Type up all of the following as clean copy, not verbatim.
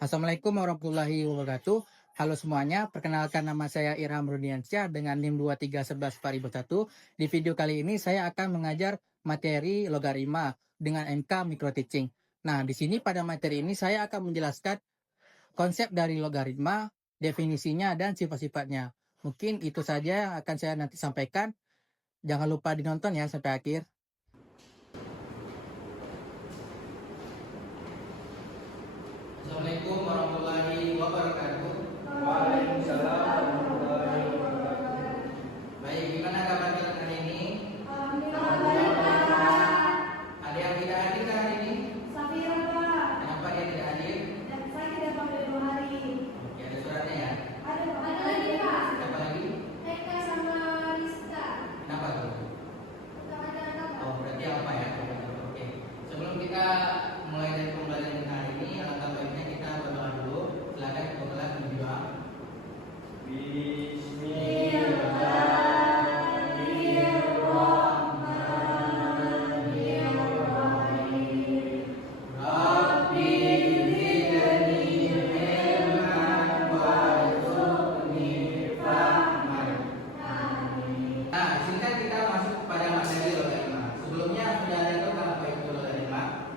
Assalamualaikum warahmatullahi wabarakatuh. Halo semuanya, perkenalkan nama saya Irham Rudiansyah dengan NIM 23114001. Di video kali ini saya akan mengajar materi logaritma dengan MK Micro Teaching. Nah, di sini pada materi ini saya akan menjelaskan konsep dari logaritma, definisinya, dan sifat-sifatnya. Mungkin itu saja yang akan saya nanti sampaikan. Jangan lupa dinonton ya sampai akhir. Assalamualaikum warahmatullahi wabarakatuh. Waalaikumsalam warahmatullahi wabarakatuh. Baik, gimana kabar kalian hari ini? Alhamdulillah baik, Pak. Ada yang tidak hadir kan hari ini? Safira, Pak. Kenapa dia tidak hadir? Dan saya tidak pakai 2 hari. Oke, ada suratnya ya. Ada Pak. Ada lagi, Pak. Siapa lagi? Eka sama Rizka. Kenapa tuh? Tidak ada apa. Oh, berarti apa ya? Oke. Sebelum kita mulai dari pembelajaran hari ini, alangkah baiknya kita berdoa dulu. Silakan kelas berdoa. Bismillahirrahmanirrahim. Rabbi zidni ilman warzuqni fahman. Amin. Nah, singkat kita masuk pada materi logaritma. Sebelumnya sudah ada tahu apa itu logaritma?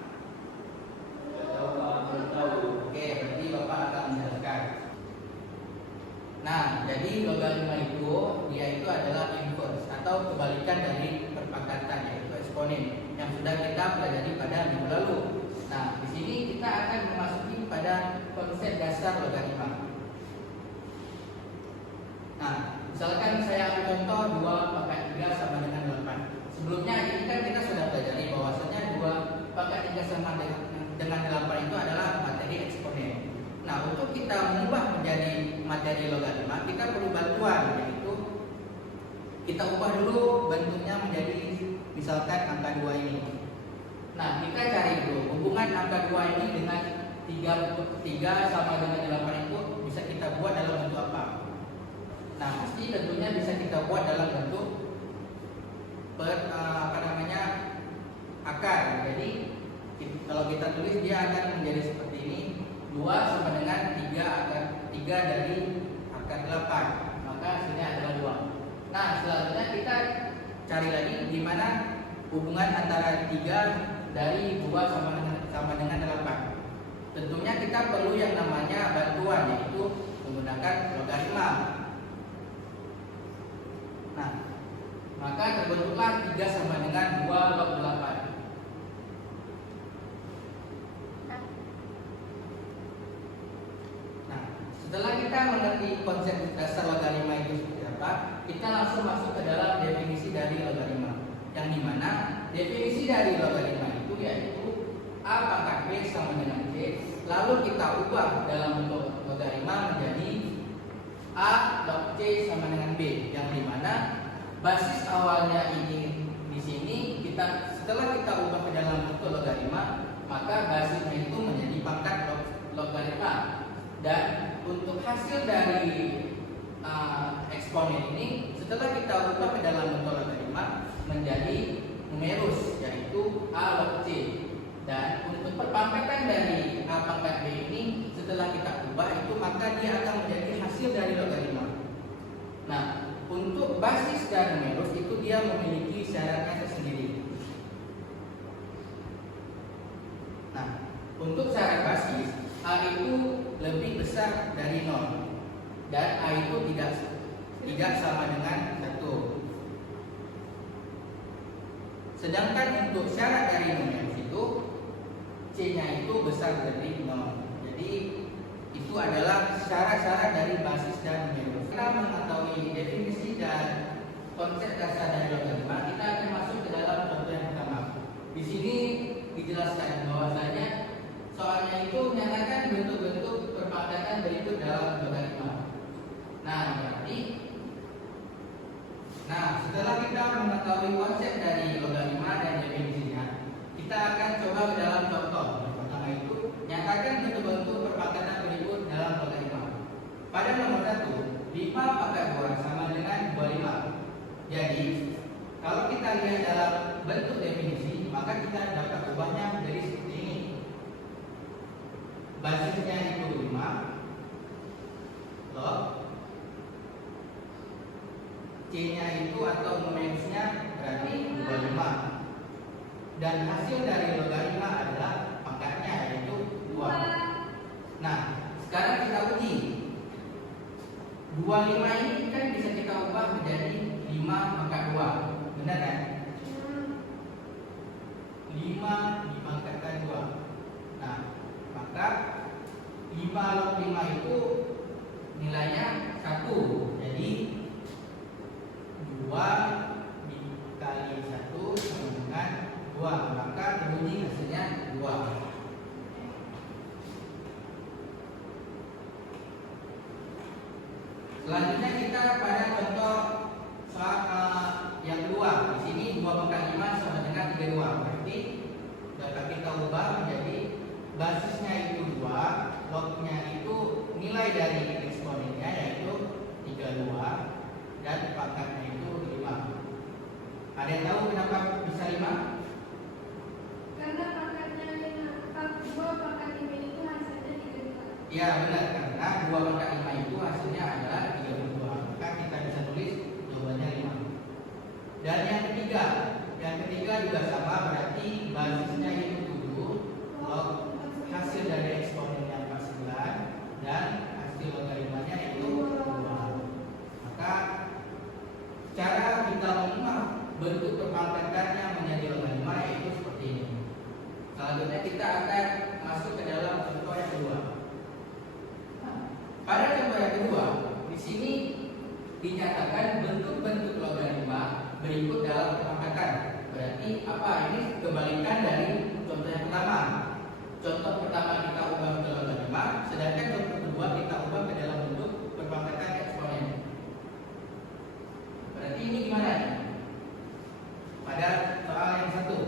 Oke, berarti Bapak akan menjelaskan. Nah, jadi logaritma itu dia itu adalah inverse atau kebalikan dari perpakatan yaitu eksponen yang sudah kita pelajari pada minggu lalu. Nah, di sini kita akan memasuki pada konsep dasar logaritma. Nah, misalkan saya ambil contoh 2 pangkat 3 sama dengan 8. Sebelumnya ini kan kita sudah pelajari bahwasanya 2 pangkat 3 sama dengan 8 itu adalah materi eksponen. Nah, untuk kita mengubah menjadi materi logaritma, kita perlu bantuan, yaitu kita ubah dulu bentuknya menjadi misalkan angka 2 ini. Nah, kita cari dulu hubungan angka 2 ini dengan 3 sama dengan 8 itu bisa kita buat dalam bentuk apa? Nah, pasti tentunya bisa kita buat dalam bentuk akar. Jadi kalau kita tulis dia akan menjadi seperti ini. 2 sama dengan 3 akar 3 dari akar 8. Maka sini adalah 2. Nah, selanjutnya kita cari lagi di mana hubungan antara 3 dari 2 sama dengan 8. Tentunya kita perlu yang namanya bantuan, yaitu menggunakan logaritma. Nah, maka terbentuklah 3 sama dengan 2 log 8. Nah, setelah kita mengerti konsep dasar logaritma itu seperti apa, kita langsung masuk ke dalam definisi dari logaritma. Yang dimana definisi dari logaritma itu yaitu A pangkat B sama dengan C. Lalu kita ubah dalam bentuk logaritma menjadi A log C sama dengan B, yang dimana basis awalnya ini di sini setelah kita ubah ke dalam bentuk logaritma, maka basisnya itu menjadi pangkat logaritma. Dan untuk hasil dari eksponen ini setelah kita ubah ke dalam bentuk logaritma menjadi numerus, yaitu A log C. Dan untuk perpangkatan dari A pangkat B ini setelah kita ubah itu maka dia akan menjadi hasil dari logaritma. Nah, untuk basis dan numerus itu dia memiliki syaratnya tersendiri. Nah, untuk syarat basis A itu lebih besar dari 0 dan A itu tidak sama dengan 1. Sedangkan untuk syarat dari numerus itu C-nya itu besar dari 0. Jadi itu adalah syarat-syarat dari basis dan numerus. Kita mengetahui definisi dan konsep dasar dari logaritma, kita akan masuk ke dalam contoh yang pertama. Di sini dijelaskan bahwasanya soalnya itu menyatakan bentuk-bentuk perpangkatan berikut dalam logaritma. Nah, setelah kita mengetahui konsep dari logaritma dan definisinya, kita akan coba ke dalam contoh. Yang pertama itu nyatakan bentuk-bentuk perpangkatan berikut dalam logaritma. Pada nomor 1, 5 pangkat 2 sama dengan 25. Jadi, kalau kita lihat dalam bentuk definisi, maka kita dapat ubahnya menjadi seperti ini. 5 basisnya itu 5 log C-nya itu atau numerisnya berarti 25 dan hasil dari logaritma adalah pangkatnya yaitu 2. Nah, sekarang kita uji 25 ini kan bisa kita ubah menjadi 5 pangkat 2, benar kan? 5 dipangkatkan 2. Nah, maka 5 log 5 itu nilainya 1. Jadi 2 dikali 1 sama dengan 2. Maka diuji hasilnya 2. Selanjutnya kita pada contoh yang kedua. Di sini 2 pangkat 5 sama dengan 32. Berarti dapat kita ubah menjadi basisnya itu 2, lognya itu nilai dari eksponennya yaitu 32 dan pangkatnya itu 5. Ada yang tahu kenapa bisa 5? Karena pangkatnya 2 pangkat 5 itu hasilnya 32. Ya benar, karena 2 pangkat 5 itu hasilnya adalah 32. Maka kita bisa tulis jawabannya 5. Dan yang ketiga juga sama, berarti basisnya itu 7 log hasil dari eksponennya 49 dan hasil logaritmanya itu 2. Maka cara kita mengubah bentuk perpangkatannya menjadi logaritma yaitu seperti ini. Selanjutnya kita akan masuk ke dalam contoh yang kedua. Pada contoh yang kedua, di sini dinyatakan bentuk-bentuk logaritma berikut dalam perpangkatan. Berarti apa? Ini kebalikan dari contoh yang pertama. Contoh pertama kita ubah ke logaritma, sedangkan contoh kedua kita ubah ke dalam bentuk perpangkatan eksponen. Berarti ini gimana? Pada soal yang satu,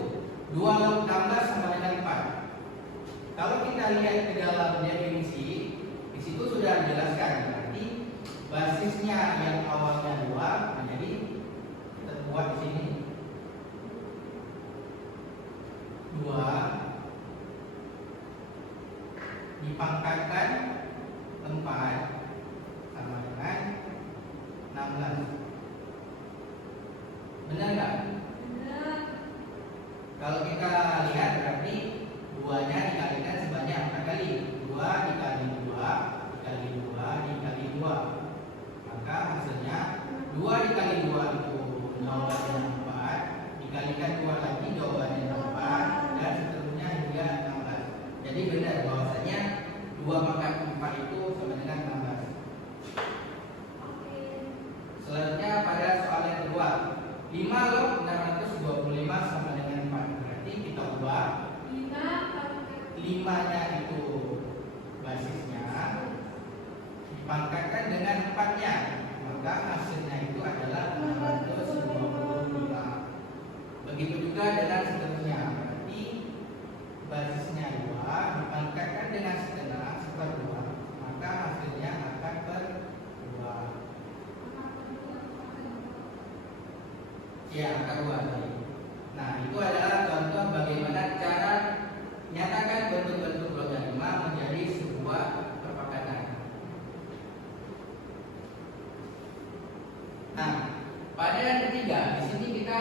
2 log 16 sama dengan 4. Kalau kita lihat ke dalam definisi, di situ sudah dijelaskan. Berarti basisnya yang awalnya 2 menjadi kita buat di sini 2 dipangkatkan 4 sama dengan 16. Benar nggak? Benar. Kalau kita lihat berarti 2-nya dikalikan sebanyak 4 kali. 2 dikali 2 dikali 2 dikali 2. Maka hasilnya 2 dikali 2 itu jawabannya 4, dikalikan 2 lagi jawabannya 4, dan seterusnya hingga 16. Jadi benar bahwasanya 2 pangkat 4 itu sama dengan 16. Oke. Selanjutnya pada soal yang kedua, 5 log 625 sama dengan 4. Berarti kita ubah 5-nya itu basisnya dipangkatkan dengan 4-nya, maka hasilnya itu adalah 625. Begitu juga dengan seterusnya. Berarti basisnya 2 dipangkatkan dengan setengah seper 2, maka hasilnya akan per 2. Ya, angka 2 tadi. Nah, itu adalah contoh bagaimana cara nyatakan bentuk-bentuk logaritma menjadi sebuah perpangkatan. Nah, pada yang ketiga, di sini kita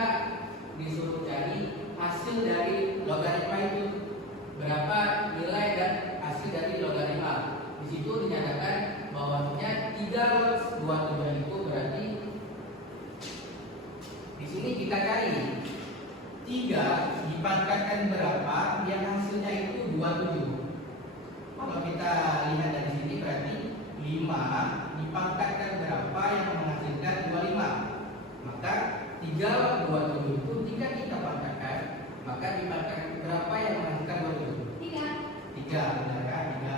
disuruh cari hasil dari logaritma itu. Berapa nilai dan hasil dari logaritma. Di situ dinyatakan bahwasanya 3 log 27 itu berarti di sini kita cari 3 dipangkatkan berapa yang hasilnya itu 27. Kalau kita lihat dari sini berarti 5 dipangkatkan berapa yang menghasilkan 25. Maka 3 log 27 itu jika kita pangkatkan, maka dipangkatkan berapa yang menghasilkan 27? 3, benar kan? 3.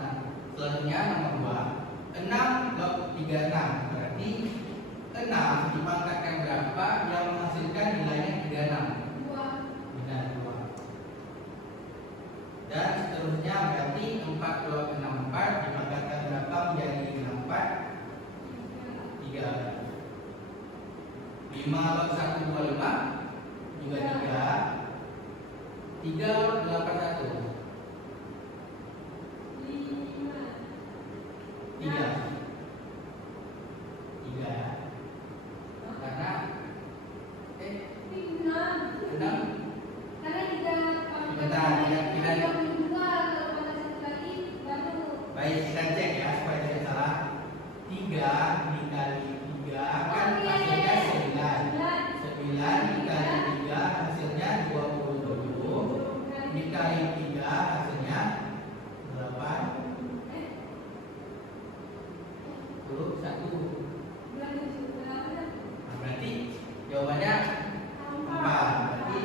Nah, selanjutnya nomor 2, 6 log 36. Berarti 6 dipangkatkan berapa yang menghasilkan nilainya 36? 2. Benar, 2. Dan seterusnya berarti 4 log 64 dipangkatkan berapa menjadi 64? 3. 5 log 125 juga 3. 3 log 81. Jawabannya 4. Berarti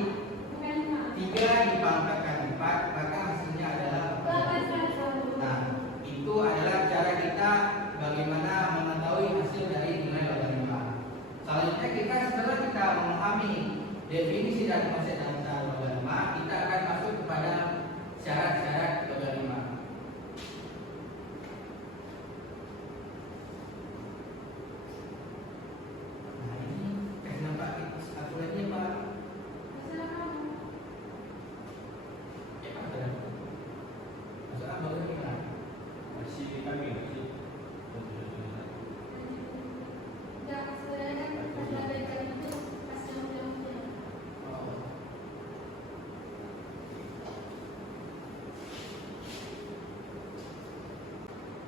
Bukan 5. 3 dipangkatkan 4, maka hasilnya adalah 81. Nah, itu adalah cara kita bagaimana mengetahui hasil dari nilai logaritma. Selanjutnya setelah kita memahami definisi dan konsep dasar logaritma, kita akan masuk kepada syarat-syarat logaritma. Nah, ini kasih nampak aturannya Pak. Masalah kamu. Ya Pak, sudah. Masalah bagaimana? Masih kami masih. Enggak, saya kan masalah dari tadi itu hasil ujung-ujungnya. Oh.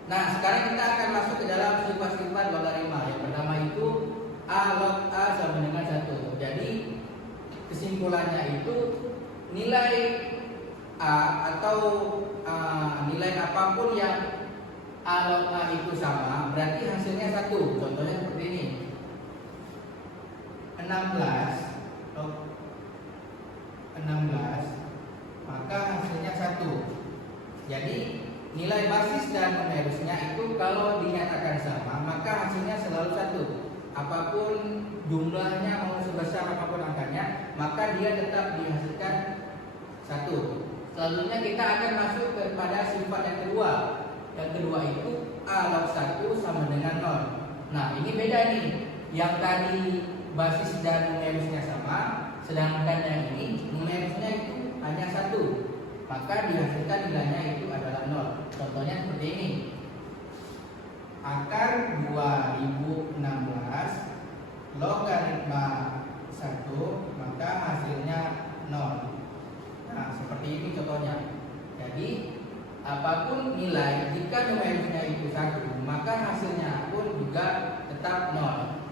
Nah, sekarang kita akan masuk ke dalam sifat-sifat logaritma. Yang pertama itu A log A sama dengan 1. Jadi kesimpulannya itu nilai A atau nilai apapun yang A log A itu sama, berarti hasilnya 1. Contohnya seperti ini. 16 log 16, maka hasilnya 1. Jadi nilai basis dan numerisnya itu kalau dinyatakan sama, maka hasilnya selalu 1. Apapun jumlahnya mau sebesar apapun angkanya, maka dia tetap dihasilkan 1. Selanjutnya kita akan masuk kepada sifat yang kedua. Yang kedua itu A log 1 sama dengan 0. Nah, ini beda nih. Yang tadi basis dan numerisnya sama, sedangkan yang ini numerisnya itu hanya 1. Maka dihasilkan nilainya itu adalah 0. Contohnya seperti ini. Akar 2016 logaritma 1, maka hasilnya 0. Nah, seperti ini contohnya. Jadi, apapun nilai, jika numerisnya itu 1, maka hasilnya pun juga tetap 0.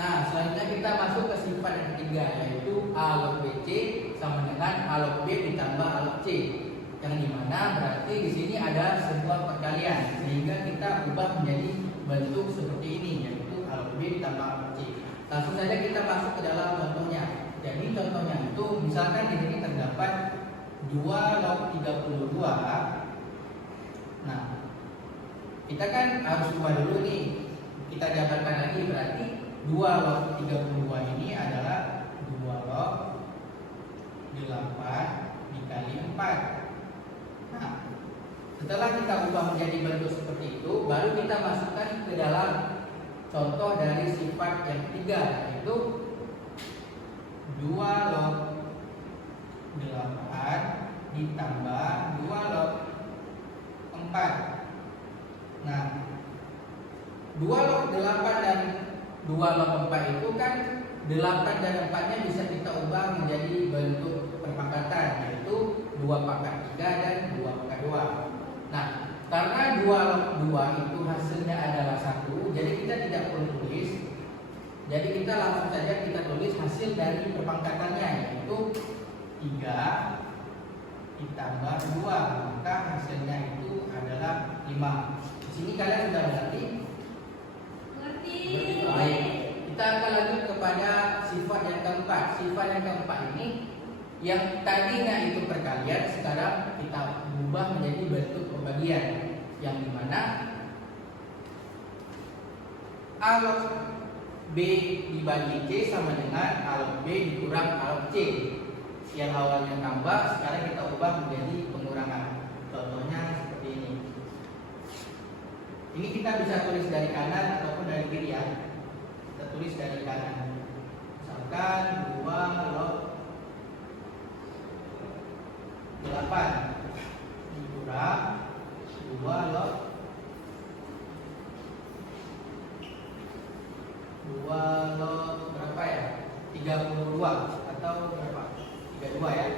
Nah, selanjutnya kita masuk ke sifat yang ketiga, yaitu A log BC sama dengan A log B ditambah A log C. Yang dimana berarti di sini ada sebuah perkalian, sehingga kita ubah menjadi bentuk seperti ini, yaitu A log B ditambah A log C. Langsung saja kita masuk ke dalam contohnya. Jadi contohnya itu, misalkan di sini terdapat 2 log 32. Nah, kita kan harus ubah dulu nih. Kita jabarkan lagi, berarti 2 log 32 ini adalah 2 log 8 dikali 4. Nah, setelah kita ubah menjadi bentuk seperti itu, baru kita masukkan ke dalam contoh dari sifat yang ketiga, yaitu 2 log 8 ditambah 2 log 4. Nah, 2 log 8 dan 2 log 4 itu kan 8 dan 4-nya bisa kita ubah menjadi bentuk perpangkatan, yaitu 2 pangkat 3 dan 2 pangkat 2. Nah, karena 2 log 2 itu hasilnya adalah 1, jadi kita tidak perlu tulis. Jadi kita langsung saja kita tulis hasil dari perpangkatannya, yaitu 3 ditambah 2, maka hasilnya itu adalah 5. Di sini kalian sudah mengerti? Ngerti. Baik, kita akan lanjut kepada sifat yang keempat. Sifat yang keempat ini, yang tadinya itu perkalian, sekarang kita ubah menjadi bentuk pembagian, yang dimana A log B dibagi C sama dengan A log B dikurang A log C. Yang awalnya tambah, sekarang kita ubah menjadi pengurangan. Contohnya seperti ini. Ini kita bisa tulis dari kanan ataupun dari kiri ya. Kita tulis dari kanan. Misalkan 2 log 8 dikurang 2 log 2 log berapa ya? 32 atau berapa? 32 ya.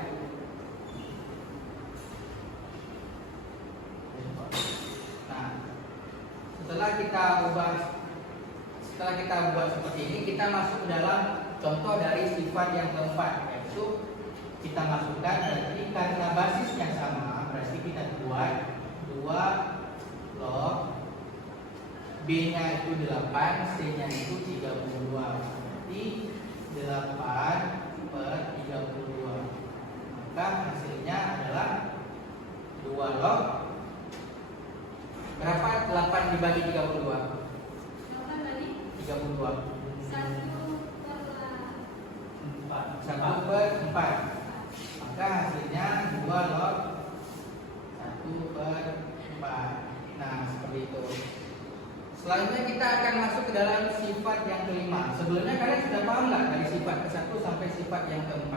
Nah, setelah kita ubah seperti ini, kita masuk ke dalam contoh dari sifat yang keempat, yaitu kita masukkan berarti karena basisnya sama, berarti kita buat 2 log B-nya itu 8, C-nya itu 32. 1/4. Maka hasilnya 2 log 1/4. Nah, seperti itu. Selanjutnya kita akan masuk ke dalam sifat yang kelima. Sebelumnya kalian sudah paham nggak dari sifat ke-1 sampai sifat yang ke-4?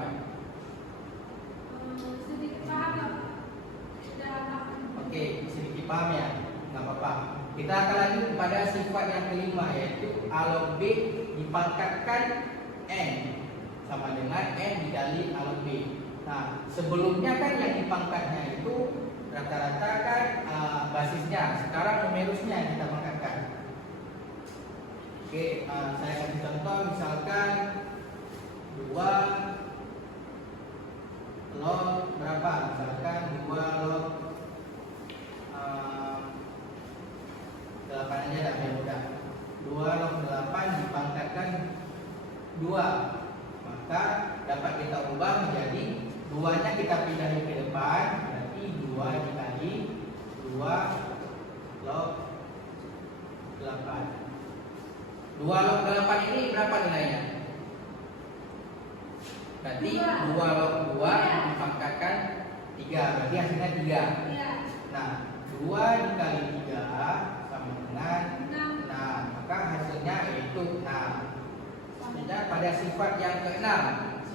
Sedikit paham Pak. Sudah paham. Oke, sedikit paham ya, nggak apa-apa. Kita akan lanjut pada sifat yang kelima, yaitu A log B dipangkatkan N sama dengan N dikali A log B. Nah, sebelumnya kan yang dipangkatnya itu rata-rata kan basisnya, sekarang numerusnya kita pangkatkan. Oke, saya kasih contoh, misalkan 2 log berapa? Misalkan 2 log 8 aja dah, biar mudah. 2 log 8 dipangkatkan 2, maka dapat kita ubah menjadi 2-nya kita pindahin ke depan, berarti 2 dikali 2 log 8. 2 log 8 ini berapa nilainya? Berarti 2 log 2 dipangkatkan 3, berarti hasilnya 3. Iya. Nah, 2 dikali 3 sama dengan 6, maka hasilnya yaitu 6. Selanjutnya pada sifat yang ke-6.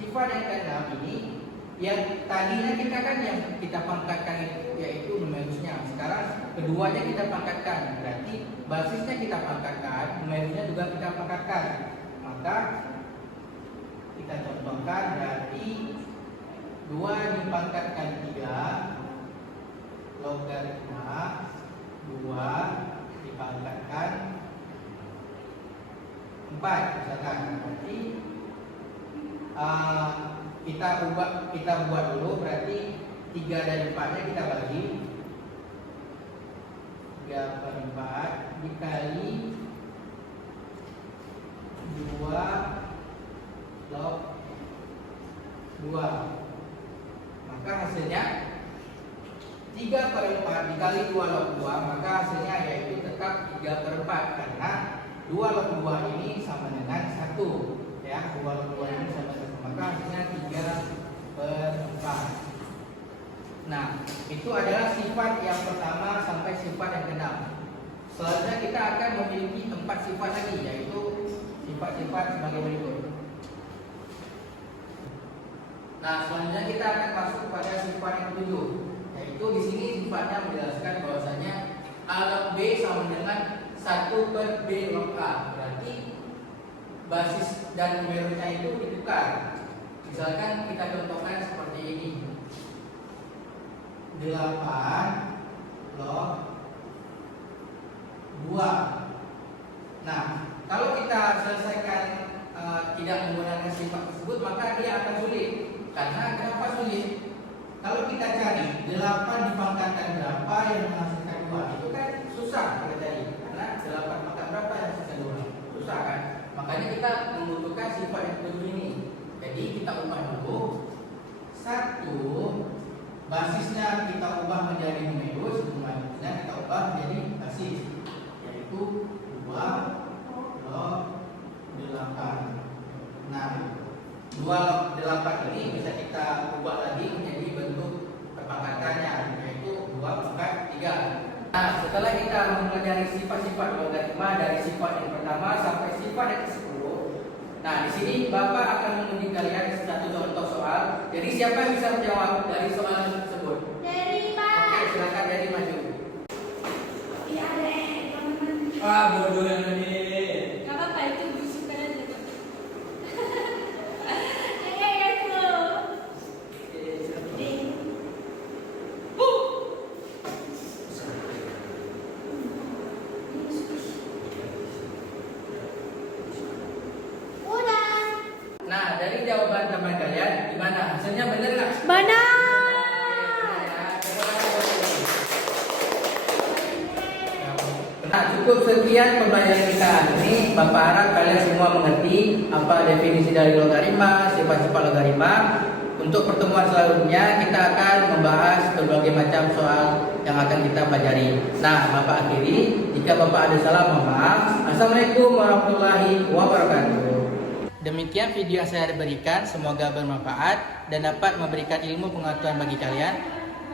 Sifat yang ke-6 ini, yang tadinya kita kan yang kita pangkatkan itu yaitu numerusnya. Sekarang keduanya kita pangkatkan, berarti basisnya kita pangkatkan, numerusnya juga kita pangkatkan. Maka kita contohkan, berarti 2 dipangkatkan 3 logaritma 2 dipangkatkan 4 misalkan. Berarti kita buat dulu, berarti 3 dan 4-nya kita bagi 3/4 dikali 2 log 2, maka hasilnya 3/4 dikali 2 log 2, maka hasilnya yaitu tetap 3/4 karena 2 log 2 ini sama dengan 1 ya, 2 log 2 ini sama dengan 1, maka hasilnya 3/4. Nah, itu adalah sifat yang pertama sampai sifat yang ke-6. Selanjutnya kita akan memiliki 4 sifat lagi, yaitu sifat-sifat sebagai berikut. Nah, selanjutnya kita akan masuk kepada sifat yang ke-7, yaitu di sini sifatnya menjelaskan bahwasanya A log B sama dengan 1/B log A. Berarti basis dan numerusnya itu ditukar. Misalkan kita contohkan seperti ini. 8 log 2. Nah, kalau kita selesaikan tidak menggunakan sifat tersebut, maka dia akan sulit. Karena kenapa sulit? Kalau kita cari 8 dipangkatkan berapa yang menghasilkan 2, itu kan susah kita cari. Karena 8 pangkat berapa yang menghasilkan 2? Susah kan? Makanya kita membutuhkan sifat yang kedua ini. Jadi kita ubah dulu. 1, basisnya kita ubah menjadi numerus, numerusnya kita ubah menjadi basis, yaitu 2 log 8. Nah, 2 log 8 ini bisa kita ubah lagi menjadi bentuk perpangkatannya, yaitu 2 pangkat 3. Nah, setelah kita mempelajari sifat-sifat logaritma dari sifat yang pertama sampai sifat yang ke-10, nah di sini Bapak akan menguji kalian satu contoh soal. Jadi siapa yang bisa menjawab dari soal tersebut? Dari Pak. Oke, silakan dari maju. Iya, ada teman-teman. Ah, bodoh yang ini. Gak apa-apa, itu berusukan aja. Ayo, go. Udah. Nah, dari jawaban teman kalian gimana? Hasilnya benar nggak? Benar. Nah, cukup sekian pembelajaran kita hari ini. Bapak harap kalian semua mengerti apa definisi dari logaritma, sifat-sifat logaritma. Untuk pertemuan selanjutnya kita akan membahas berbagai macam soal yang akan kita pelajari. Nah, Bapak akhiri. Jika Bapak ada salah, mohon maaf. Assalamualaikum warahmatullahi wabarakatuh. Demikian Sekian video yang saya berikan, semoga bermanfaat dan dapat memberikan ilmu pengetahuan bagi kalian.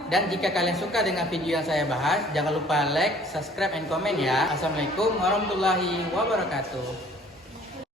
Dan jika kalian suka dengan video yang saya bahas, jangan lupa like, subscribe, and komen ya. Assalamualaikum warahmatullahi wabarakatuh.